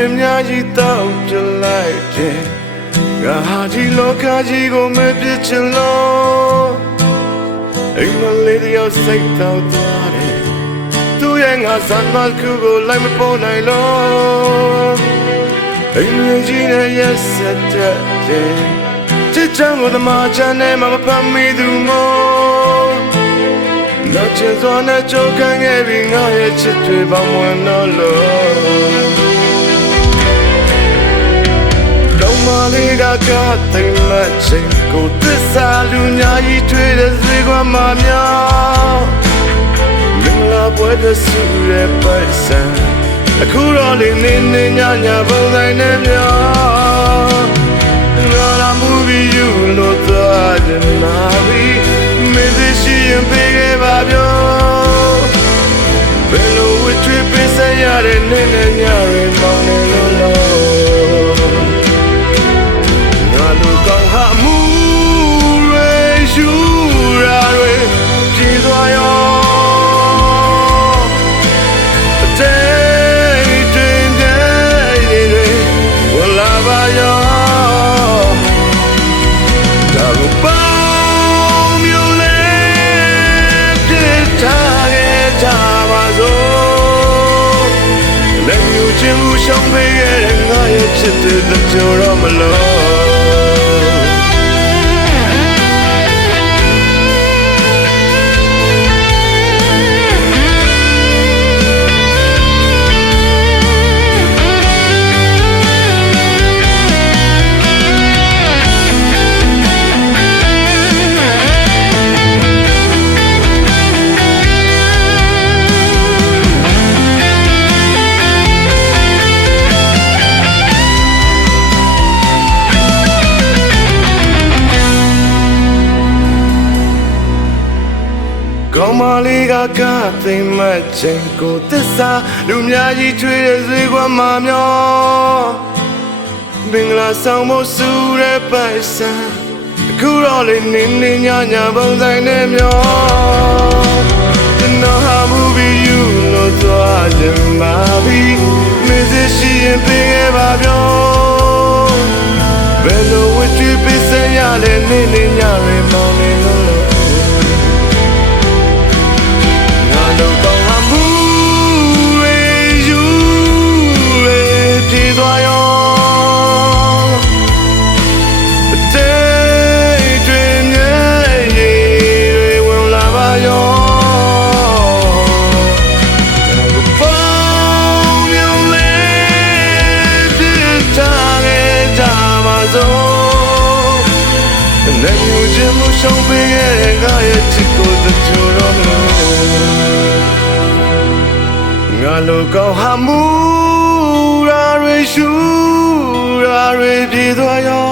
တွေများကြီးတောက်ပြလိုက်တယ်ငါဟာဒီလောကကြီးကိုမပြစ်ချင်လို့အိမ်မလေးတယောက်စိတ်တောက်သွားတယ်သူရဲ့ငါစမ်းမကူကိုလိုက်မပေါ်နိုင်လို့အိမ်လူကြီးနဲ့ရက်ဆက်တဲ့ချစ်ချမ်းကိုသမားချမ်းနဲ့မဖမ်းမိသူမို့နောက်ချင်စွာနဲ့ကြိုးခံခဲ့ပြီးငါရဲ့ချစ်တွေပေါင်းဝင်တော့လို့တော့မလေးကတိမ်မချင်ကိုသစ္စာလူညာကြီးတွေ့တဲ့စေကွာမများမင်္ဂလာပွဲတစ်စုရဲ့ပိုက်ဆံအခုတော့လေးနေနေညညပုံတိုင်းနဲ့များငါလာမှုပြီးယူလို့သွားတယ်နာပြီးမင်းသိရှိရင်ပေးခဲ့ပါပြောဘယ်လိုဝစ်ထွေးပေးဆက်ရတဲ့နေနဲ့ညတွေမောင်းနေလို့ငါလူကောင်းဟာမှုတွေယူရာတွေပြေးသွားရောရှောင်းပေးခဲ့တဲ့ငါရဲ့ချစ်တဲ့ကြော်တော့မလို့ကောင်းမလေးကသိမ်မချင်ကိုသစ္စာလူများကြီးထွေးတဲ့ဇွေကွာမမျောမင်္ဂလာဆောင်ဖို့စူတဲ့ပိုက်ဆံအခုတော့လေးနေနေညညပုံဆိုင်နဲ့မျောကျွန်တော်ဟာမှုပြီးယူလို့သွားကြမှာပြီးမင်းစရှိရင်ပေးခဲ့ပါပြောဘယ်လိုဝတ်ကြည့်ပေးစရလဲနေနေညတွေမောင်းနေလို့လက်ညှိုးခြင်းမရှုံးပေးခဲ့တဲ့ငါရဲ့ချစ်ကိုကြော်တော့မလို့ငါလိုကောင်းဟာမူရာတွေရှူရာတွေပြေးသွားရော